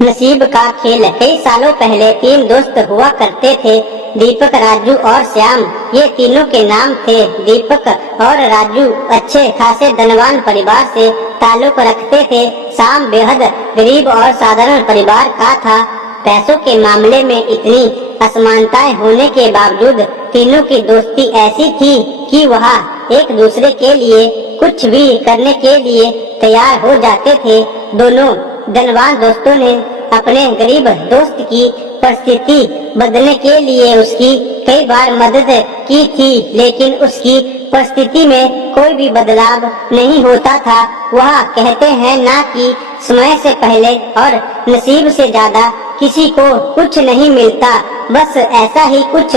नसीब का खेल। कई सालों पहले तीन दोस्त हुआ करते थे, दीपक, राजू और श्याम। ये तीनों के नाम थे। दीपक और राजू अच्छे खासे धनवान परिवार से ताल्लुक रखते थे। श्याम बेहद गरीब और साधारण परिवार का था। पैसों के मामले में इतनी असमानताएं होने के बावजूद तीनों की दोस्ती ऐसी थी कि वह एक दूसरे के लिए कुछ भी करने के लिए तैयार हो जाते थे। दोनों धनवान दोस्तों ने अपने गरीब दोस्त की परिस्थिति बदलने के लिए उसकी कई बार मदद की थी, लेकिन उसकी परिस्थिति में कोई भी बदलाव नहीं होता था। वह कहते हैं ना कि समय से पहले और नसीब से ज्यादा किसी को कुछ नहीं मिलता। बस ऐसा ही कुछ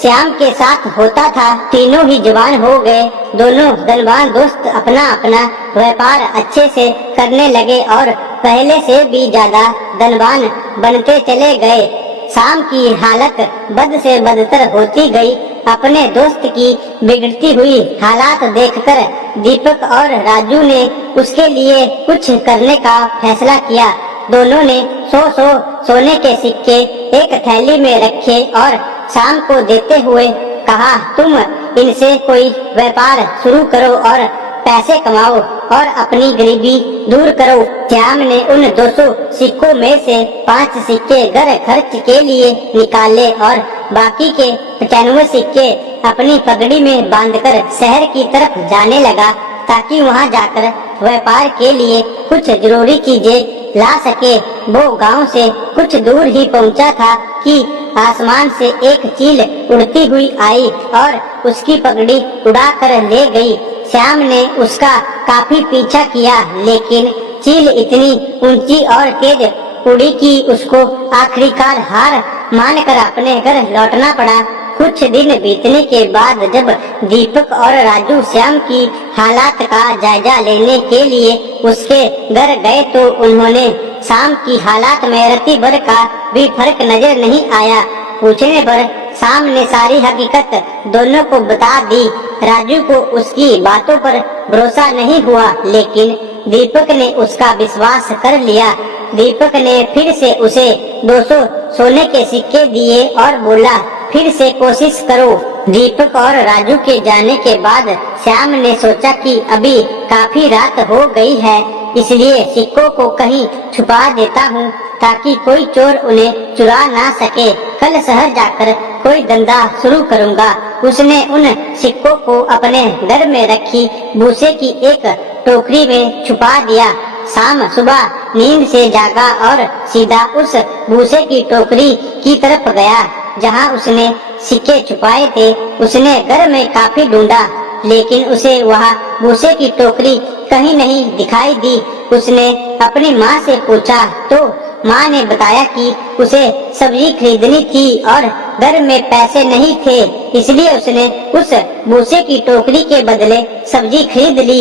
श्याम के साथ होता था। तीनों ही जवान हो गए। दोनों धनवान दोस्त अपना अपना व्यापार अच्छे से करने लगे और पहले से भी ज्यादा धनवान बनते चले गए। श्याम की हालत बद से बदतर होती गई। अपने दोस्त की बिगड़ती हुई हालात देखकर दीपक और राजू ने उसके लिए कुछ करने का फैसला किया। दोनों ने 100 सोने के सिक्के एक थैली में रखे और श्याम को देते हुए कहा, तुम इनसे कोई व्यापार शुरू करो और पैसे कमाओ और अपनी गरीबी दूर करो। श्याम ने उन 200 सिक्कों में से 5 सिक्के घर खर्च के लिए निकाले और बाकी के 95 सिक्के अपनी पगड़ी में बांधकर शहर की तरफ जाने लगा, ताकि वहां जाकर व्यापार के लिए कुछ जरूरी चीजें ला सके। वो गांव से कुछ दूर ही पहुंचा था कि आसमान से एक चील उड़ती हुई आई और उसकी पगड़ी उड़ाकर ले गई। श्याम ने उसका काफी पीछा किया, लेकिन चील इतनी ऊंची और तेज उड़ी कि उसको आखिरकार हार मानकर अपने घर लौटना पड़ा। कुछ दिन बीतने के बाद जब दीपक और राजू श्याम की हालात का जायजा लेने के लिए उसके घर गए तो उन्होंने श्याम की हालात में रत्ती भर का भी फर्क नजर नहीं आया। पूछने पर श्याम ने सारी हकीकत दोनों को बता दी। राजू को उसकी बातों पर भरोसा नहीं हुआ, लेकिन दीपक ने उसका विश्वास कर लिया। दीपक ने फिर से उसे 200 सोने के सिक्के दिए और बोला, फिर से कोशिश करो। दीपक और राजू के जाने के बाद श्याम ने सोचा कि अभी काफी रात हो गई है, इसलिए सिक्कों को कहीं छुपा देता हूँ ताकि कोई चोर उन्हें चुरा ना सके। कल शहर जाकर कोई धंधा शुरू करूँगा। उसने उन सिक्कों को अपने घर में रखी भूसे की एक टोकरी में छुपा दिया। शाम सुबह नींद से जागा और सीधा उस भूसे की टोकरी की तरफ गया जहां उसने सिक्के छुपाए थे। उसने घर में काफी ढूंढा, लेकिन उसे वहां भूसे की टोकरी कहीं नहीं दिखाई दी। उसने अपनी माँ से पूछा तो माँ ने बताया कि उसे सब्जी खरीदनी थी और घर में पैसे नहीं थे, इसलिए उसने उस भूसे की टोकरी के बदले सब्जी खरीद ली।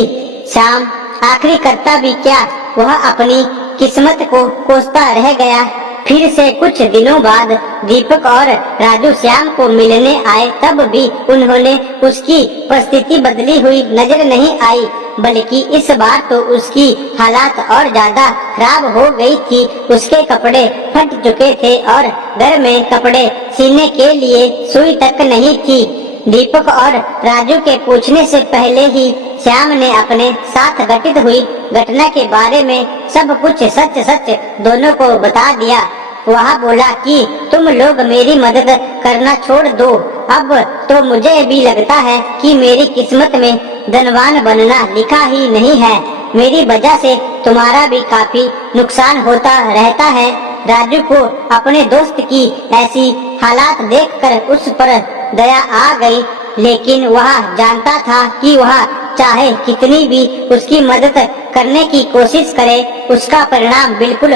श्याम आखिरी करता भी क्या, वह अपनी किस्मत को कोसता रह गया। फिर से कुछ दिनों बाद दीपक और राजू श्याम को मिलने आए, तब भी उन्होंने उसकी परिस्थिति बदली हुई नजर नहीं आई, बल्कि इस बार तो उसकी हालात और ज्यादा खराब हो गई थी। उसके कपड़े फट चुके थे और घर में कपड़े सीने के लिए सुई तक नहीं थी। दीपक और राजू के पूछने से पहले ही श्याम ने अपने साथ घटित हुई घटना के बारे में सब कुछ सच सच दोनों को बता दिया। वह बोला कि तुम लोग मेरी मदद करना छोड़ दो। अब तो मुझे भी लगता है कि मेरी किस्मत में धनवान बनना लिखा ही नहीं है। मेरी वजह से तुम्हारा भी काफी नुकसान होता रहता है। राजू को अपने दोस्त की ऐसी हालात देखकर उस पर दया आ गई, लेकिन वह जानता था कि वह चाहे कितनी भी उसकी मदद करने की कोशिश करे, उसका परिणाम बिल्कुल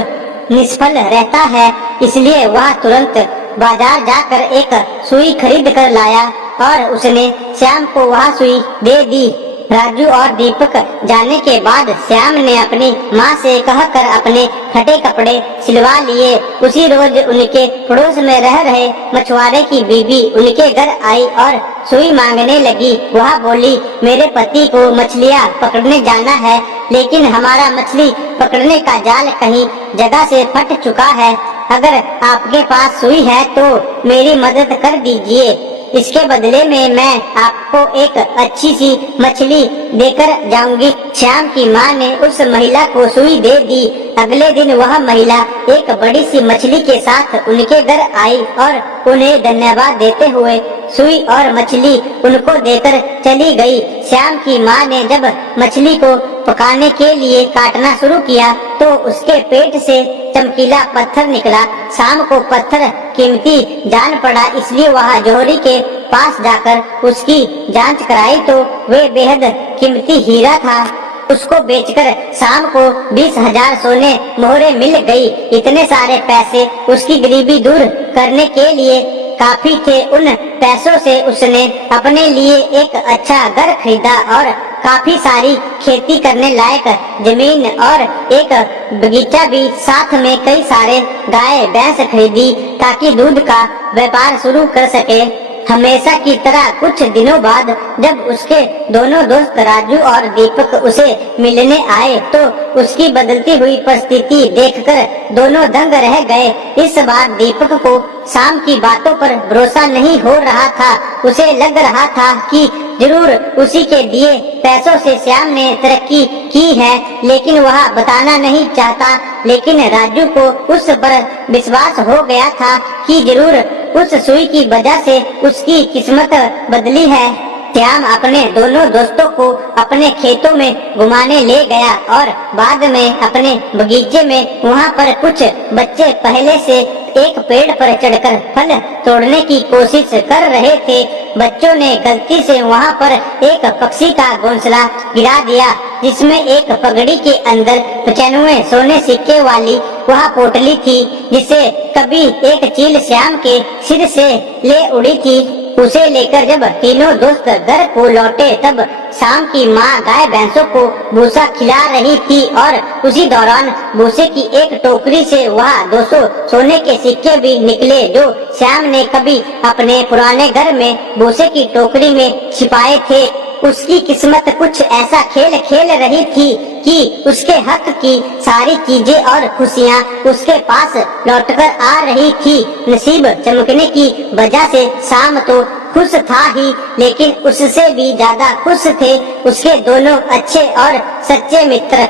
निष्फल रहता है। इसलिए वह तुरंत बाजार जाकर एक सुई खरीद कर लाया और उसने श्याम को वह सुई दे दी। राजू और दीपक जाने के बाद श्याम ने अपनी माँ से कहकर अपने फटे कपड़े सिलवा लिए। उसी रोज उनके पड़ोस में रह रहे मछुआरे की बीवी उनके घर आई और सुई मांगने लगी। वह बोली, मेरे पति को मछलियाँ पकड़ने जाना है, लेकिन हमारा मछली पकड़ने का जाल कहीं जगह से फट चुका है। अगर आपके पास सुई है तो मेरी मदद कर दीजिए। इसके बदले में मैं आपको एक अच्छी सी मछली देकर जाऊंगी। श्याम की माँ ने उस महिला को सुई दे दी। अगले दिन वह महिला एक बड़ी सी मछली के साथ उनके घर आई और उन्हें धन्यवाद देते हुए सुई और मछली उनको देकर चली गई। श्याम की माँ ने जब मछली को पकाने के लिए काटना शुरू किया तो उसके पेट से चमकीला पत्थर निकला। शाम को पत्थर कीमती जान पड़ा, इसलिए वह जौहरी के पास जाकर उसकी जांच कराई तो वे बेहद कीमती हीरा था। उसको बेचकर शाम को 20,000 सोने मोहरे मिल गई। इतने सारे पैसे उसकी गरीबी दूर करने के लिए काफी थे। उन पैसों से उसने अपने लिए एक अच्छा घर खरीदा और काफी सारी खेती करने लायक जमीन और एक बगीचा भी, साथ में कई सारे गाय भैंस खरीदी ताकि दूध का व्यापार शुरू कर सके। हमेशा की तरह कुछ दिनों बाद जब उसके दोनों दोस्त राजू और दीपक उसे मिलने आए तो उसकी बदलती हुई परिस्थिति देखकर दोनों दंग रह गए। इस बार दीपक को शाम की बातों पर भरोसा नहीं हो रहा था। उसे लग रहा था कि जरूर उसी के दिए पैसों से श्याम ने तरक्की की है, लेकिन वह बताना नहीं चाहता। लेकिन राजू को उस पर विश्वास हो गया था कि जरूर उस सुई की वजह से उसकी किस्मत बदली है। श्याम अपने दोनों दोस्तों को अपने खेतों में घुमाने ले गया और बाद में अपने बगीचे में। वहाँ पर कुछ बच्चे पहले से एक पेड़ पर चढ़कर फल तोड़ने की कोशिश कर रहे थे। बच्चों ने गलती से वहाँ पर एक पक्षी का घोंसला गिरा दिया, जिसमें एक पगड़ी के अंदर 95 सोने सिक्के वाली वह पोटली थी, जिसे कभी एक चील श्याम के सिर से ले उड़ी थी। उसे लेकर जब तीनों दोस्त घर को लौटे तब शाम की माँ गाय भैंसों को भूसा खिला रही थी और उसी दौरान भूसे की एक टोकरी से वह 200 सोने के सिक्के भी निकले, जो श्याम ने कभी अपने पुराने घर में भूसे की टोकरी में छिपाए थे। उसकी किस्मत कुछ ऐसा खेल खेल रही थी कि उसके हक की सारी चीजें और खुशियाँ उसके पास लौटकर आ रही थी। नसीब चमकने की वजह से शाम तो खुश था ही, लेकिन उससे भी ज्यादा खुश थे उसके दोनों अच्छे और सच्चे मित्र।